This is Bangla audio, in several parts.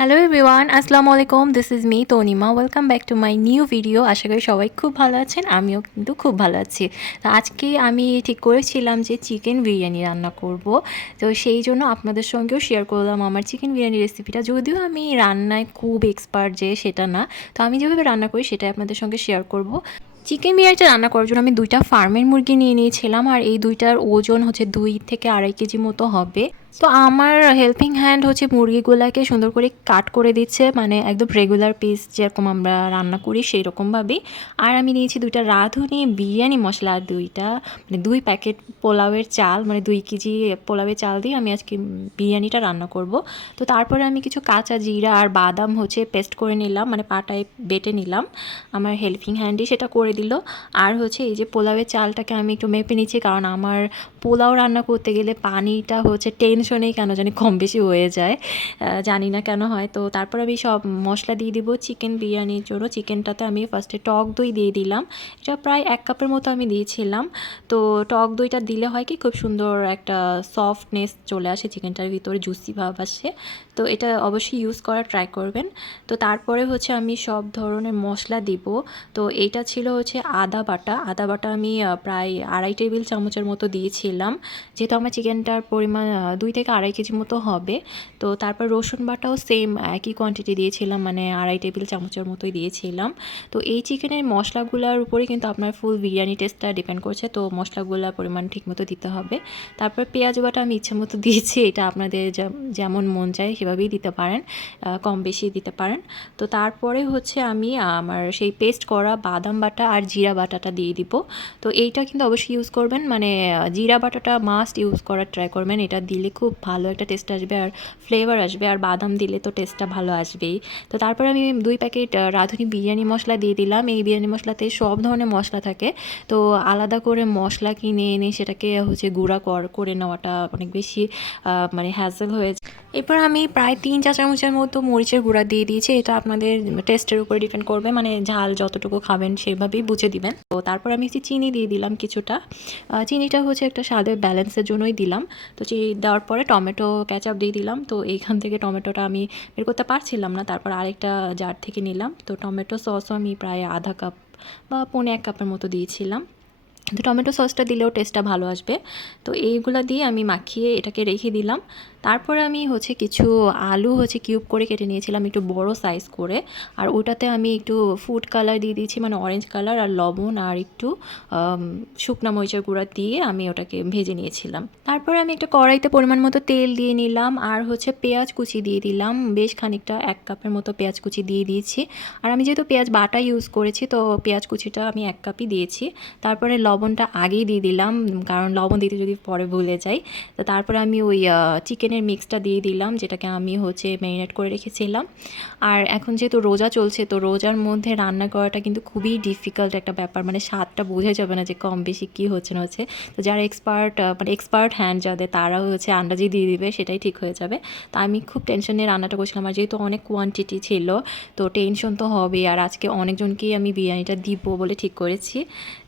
হ্যালো এভরিওয়ান, আসসালামু আলাইকুম। This is me Tanima. Welcome back to my new video. আশা করি সবাই খুব ভালো আছেন, আমিও কিন্তু খুব ভালো আছি। তো আজকে আমি ঠিক করেছিলাম যে চিকেন বিরিয়ানি রান্না করব। তো সেই জন্য আপনাদের সঙ্গেও শেয়ার করলাম আমার চিকেন বিরিয়ানি রেসিপিটা। যদিও আমি রান্নায় খুব এক্সপার্ট যে সেটা না, তো আমি যেভাবে রান্না করি সেটাই আপনাদের সঙ্গে শেয়ার করব। চিকেন বিরিয়ানিটা রান্না করার জন্য আমি 2টা ফার্মের মুরগি নিয়ে নিয়েছিলাম, আর এই 2টার ওজন হচ্ছে 2 থেকে আড়াই কেজি মতো হবে। তো আমার হেল্পিং হ্যান্ড হচ্ছে মুরগিগুলোকে সুন্দর করে কাট করে দিচ্ছে, মানে একদম রেগুলার পিস যেরকম আমরা রান্না করি সেই রকমভাবেই। আর আমি নিয়েছি 2টা রাঁধুনি বিরিয়ানি মশলা, 2টা মানে 2 প্যাকেট পোলাওয়ের চাল, মানে 2 কেজি পোলাওয়ের চাল দিয়ে আমি আজকে বিরিয়ানিটা রান্না করব। তো তারপরে আমি কিছু কাঁচা জিরা আর বাদাম হচ্ছে পেস্ট করে নিলাম, মানে পাটায় বেটে নিলাম। আমার হেল্পিং হ্যান্ডই সেটা করে দিল। আর হচ্ছে এই যে পোলাওয়ের চালটাকে আমি একটু মেপে নিচ্ছি, কারণ আমার পোলাও রান্না করতে গেলে পানিটা হচ্ছে টেনশনেই কেন জানি কম বেশি হয়ে যায়, জানি না কেন হয়। তো তারপর আমি সব মশলা দিয়ে দিব চিকেন বিরিয়ানির জন্য। চিকেনটাতে আমি ফার্স্টে টক দই দিয়ে দিলাম, এটা প্রায় 1 কাপের মতো আমি দিয়েছিলাম। তো টক দইটা দিলে হয় কি, খুব সুন্দর একটা সফটনেস চলে আসে চিকেনটার ভিতরে, জুসি ভাব আসে। তো এটা অবশ্যই ইউজ করার ট্রাই করবেন। তো তারপরে হচ্ছে আমি সব ধরনের মশলা দিব। তো এইটা ছিল হচ্ছে আদা বাটা। আদা বাটা আমি প্রায় 2.5 টেবিল চামচের মতো দিয়েছিলাম, যেহেতু আমার চিকেনটার পরিমাণ 2 থেকে আড়াই কেজি মতো হবে। তো তারপর রসুন বাটাও সেম একই কোয়ান্টিটি দিয়েছিলাম, মানে 2.5 টেবিল চামচের মতোই দিয়েছিলাম। তো এই চিকেনের মশলাগুলোর উপরে কিন্তু আপনার ফুল বিরিয়ানি টেস্টটা ডিপেন্ড করছে, তো মশলাগুলোর পরিমাণ ঠিকমতো দিতে হবে। তারপর পেঁয়াজ বাটা আমি ইচ্ছে মতো দিয়েছি, এটা আপনাদের যেমন মন চায় সেভাবেই দিতে পারেন, কম বেশি দিতে পারেন। তো তারপরে হচ্ছে আমি আমার সেই পেস্ট করা বাদাম বাটা আর জিরা বাটাটা দিয়ে দিব। তো এইটা কিন্তু অবশ্যই ইউজ করবেন, মানে জিরা বাটাটা মাস্ট ইউজ করার ট্রাই করবেন, এটা দিলে খুব ভালো একটা টেস্ট আসবে আর ফ্লেভার আসবে, আর বাদাম দিলে তো টেস্টটা ভালো আসবেই। তো তারপরে আমি 2 প্যাকেট রাঁধুনি বিরিয়ানি মশলা দিয়ে দিলাম। এই বিরিয়ানি মশলাতে সব ধরনের মশলা থাকে, তো আলাদা করে মশলা কিনে এনে সেটাকে হচ্ছে গুঁড়া করে নেওয়াটা অনেক বেশি মানে হ্যাসেল হয়ে যায়। এরপর আমি প্রায় 3 চা চামচের মতো মরিচের গুঁড়া দিয়ে দিয়েছি, এটা আপনাদের টেস্টের উপরে ডিপেন্ড করবে, মানে ঝাল যতটুকু খাবেন সেভাবেই বুঝে দিবেন। তো তারপর আমি একটু চিনি দিয়ে দিলাম কিছুটা। চিনিটা হচ্ছে একটা স্বাদের ব্যালেন্সের জন্যই দিলাম। তো চিনি দেওয়ার পরে টমেটো ক্যাচাপ দিয়ে দিলাম। তো এইখান থেকে টমেটোটা আমি বের করতে পারছিলাম না, তারপর আরেকটা জার থেকে নিলাম। তো টমেটো সসও আমি প্রায় আধা কাপ বা পৌনে 1 কাপের মতো দিয়েছিলাম। তো টমেটো সসটা দিলেও টেস্টটা ভালো আসবে। তো এইগুলা দিয়ে আমি মাখিয়ে এটাকে রেখে দিলাম। তারপরে আমি হচ্ছে কিছু আলু হচ্ছে কিউব করে কেটে নিয়েছিলাম, একটু বড় সাইজ করে। আর ওটাতে আমি একটু ফুড কালার দিয়ে দিয়েছি, মানে অরেঞ্জ কালার, আর লবণ আর একটু শুকনা মরিচের গুঁড়া দিয়ে আমি ওটাকে ভেজে নিয়েছিলাম। তারপরে আমি একটা কড়াইতে পরিমাণ মতো তেল দিয়ে নিলাম, আর হচ্ছে পেঁয়াজ কুচি দিয়ে দিলাম বেশ খানিকটা, 1 কাপের মতো পেঁয়াজ কুচি দিয়ে দিয়েছি। আর আমি যেহেতু পেঁয়াজ বাটা ইউজ করেছি, তো পেঁয়াজ কুচিটা আমি 1 কাপই দিয়েছি। তারপরে লবণটা আগেই দিয়ে দিলাম, কারণ লবণ দিতে যদি পরে ভুলে যাই। তো তারপরে আমি ওই চিকেনের মিক্সটা দিয়ে দিলাম, যেটাকে আমি হচ্ছে ম্যারিনেট করে রেখেছিলাম। আর এখন যেহেতু রোজা চলছে, তো রোজার মধ্যে রান্না করাটা কিন্তু খুবই ডিফিকাল্ট একটা ব্যাপার, মানে স্বাদটা বোঝা যাবে না যে কম বেশি কী হচ্ছে না হচ্ছে। তো যারা মানে এক্সপার্ট হ্যান্ড যাদের, তারা হচ্ছে আন্দাজে দিয়ে দিবে, সেটাই ঠিক হয়ে যাবে। তো আমি খুব টেনশন নিয়ে রান্নাটা করছিলাম, আর যেহেতু অনেক কোয়ান্টিটি ছিল, তো টেনশন তো হবেই। আর আজকে অনেকজনকেই আমি বিরিয়ানিটা দিব বলে ঠিক করেছি।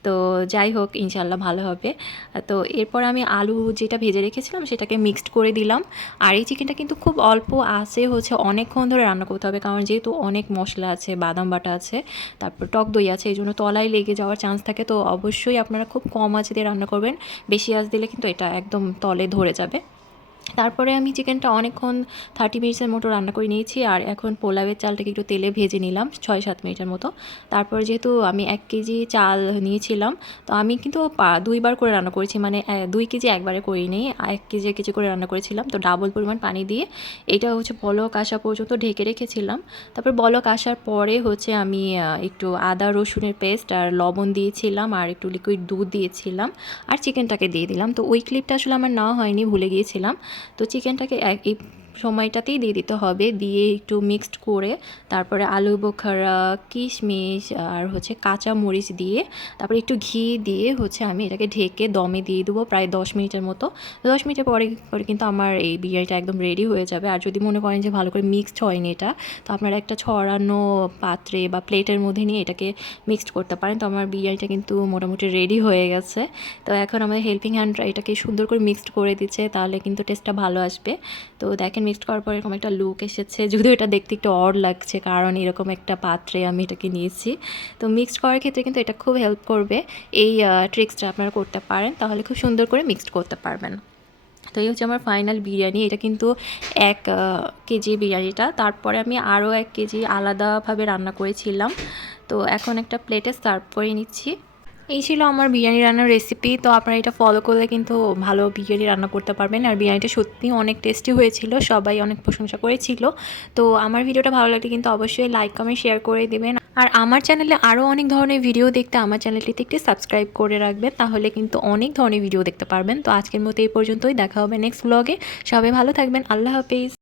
তো যাই হোক, ইনশাল্লাহ ভালো হবে। তো এরপর আমি আলু যেটা ভেজে রেখেছিলাম সেটাকে মিক্সড করে দিলাম। আর এই চিকেনটা কিন্তু খুব অল্প আছে হচ্ছে অনেকক্ষণ ধরে রান্না করতে হবে, কারণ যেহেতু অনেক মশলা আছে, বাদাম বাটা আছে, তারপর টক দই আছে, এই জন্য তলায় লেগে যাওয়ার চান্স থাকে। তো অবশ্যই আপনারা খুব কম আঁচ দিয়ে রান্না করবেন, বেশি আঁচ দিলে কিন্তু এটা একদম তলে ধরে যাবে। তারপরে আমি চিকেনটা অনেকক্ষণ 30 মিনিটসের মতো রান্না করে নিয়েছি। আর এখন পোলাওয়ের চালটাকে একটু তেলে ভেজে নিলাম 6-7 মিনিটের মতো। তারপর যেহেতু আমি 1 কেজি চাল নিয়েছিলাম, তো আমি কিন্তু 2 বার করে রান্না করেছি, মানে 2 কেজি একবারে করিনি, 1 কেজি 1 কেজি করে রান্না করেছিলাম। তো ডাবল পরিমাণ পানি দিয়ে এটা হচ্ছে বলক আসা পর্যন্ত ঢেকে রেখেছিলাম। তারপর বলক আসার পরে হচ্ছে আমি একটু আদা রসুনের পেস্ট আর লবণ দিয়েছিলাম, আর একটু লিকুইড দুধ দিয়েছিলাম, আর চিকেনটাকে দিয়ে দিলাম। তো ওই ক্লিপটা আসলে আমার নেওয়া হয়নি, ভুলে গিয়েছিলাম। তো চিকেনটাকে এই সময়টাতেই দিয়ে দিতে হবে, দিয়ে একটু মিক্সড করে তারপরে আলু বোখারা, কিশমিশ আর হচ্ছে কাঁচা মরিচ দিয়ে, তারপরে একটু ঘি দিয়ে হচ্ছে আমি এটাকে ঢেকে দমে দিয়ে দেবো প্রায় 10 মিনিটের মতো। 10 মিনিটের পরে পরে কিন্তু আমার এই বিরিয়ানিটা একদম রেডি হয়ে যাবে। আর যদি মনে করেন যে ভালো করে মিক্সড হয়নি এটা, তো আপনারা একটা ছড়ানো পাত্রে বা প্লেটের মধ্যে নিয়ে এটাকে মিক্সড করতে পারেন। তো আমার বিরিয়ানিটা কিন্তু মোটামুটি রেডি হয়ে গেছে। তো এখন আমাদের হেল্পিং হ্যান্ড এটাকে সুন্দর করে মিক্সড করে দিচ্ছে, তাহলে কিন্তু টেস্টটা ভালো আসবে। তো দেখেন মিক্সড করার পর এরকম একটা লুক এসেছে, যদিও এটা দেখতে একটু অড লাগছে কারণ এরকম একটা পাত্রে আমি এটাকে নিয়েছি। তো মিক্সড করার ক্ষেত্রে কিন্তু এটা খুব হেল্প করবে, এই ট্রিক্সটা আপনারা করতে পারেন, তাহলে খুব সুন্দর করে মিক্সড করতে পারবেন। তো এই হচ্ছে আমার ফাইনাল বিরিয়ানি। এটা কিন্তু 1 কেজি বিরিয়ানিটা। তারপরে আমি আরও 1 কেজি আলাদাভাবে রান্না করেছিলাম। তো এখন একটা প্লেটে সার্ভ করে নিচ্ছি। এই ছিল আমার বিরিয়ানি রান্নার রেসিপি। তো আপনারা এটা ফলো করলে কিন্তু ভালো বিরিয়ানি রান্না করতে পারবেন। আর বিরিয়ানিটা সত্যিই অনেক টেস্টি হয়েছিল, সবাই অনেক প্রশংসা করেছিল। তো আমার ভিডিওটা ভালো লাগলে কিন্তু অবশ্যই লাইক কমেন্ট শেয়ার করে দেবেন। আর আমার চ্যানেলে আরও অনেক ধরনের ভিডিও দেখতে আমার চ্যানেলটিতে একটি সাবস্ক্রাইব করে রাখবেন, তাহলে কিন্তু অনেক ধরনের ভিডিও দেখতে পারবেন। তো আজকের মতো এই পর্যন্তই, দেখা হবে নেক্সট ব্লগে। সবাই ভালো থাকবেন, আল্লাহ হাফেজ।